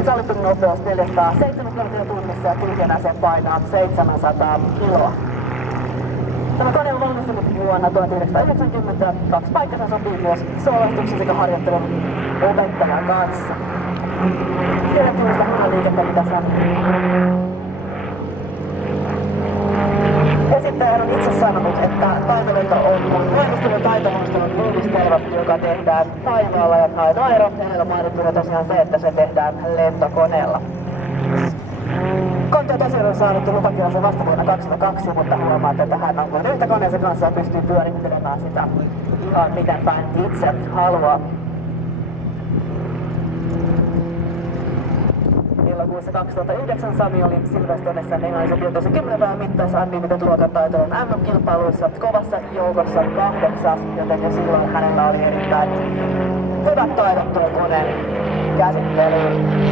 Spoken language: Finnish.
Eli sallittu nopeus 407 km tunnissa ja tyhjänä se painaa 700 kiloa. Tämä kone on valmistunut vuonna 1990. Kaksi paikkansa sopii myös suolastuksen sekä harjoittelun opettajan kanssa. Tiedätkö myös vähän liikettä, mitä sä? Esittäjä on itse sanonut, että taitolento on valmistunut taitomuistunut muodistelma, joka tehdään taivaalla ja taitoaero. Hänellä mainittuna tosiaan se, että se tehdään lentokoneella. Konto tosiaan on saanut lupakirjansa vasta vuonna 2002, mutta huomaat, että hän on yhtä koneensa kanssa ja pystyy pyörittelemään sitä ihan miten päin itse haluaa. Elokuussa 2009 Sami oli Silverstoneissa englannisen 10 päivän mittaisessa Unlimited-luokan taitojen MM-kilpailuissa kovassa joukossa 8, joten jo silloin hänellä oli erittäin hyvät taidot tuon koneen käsittelyyn.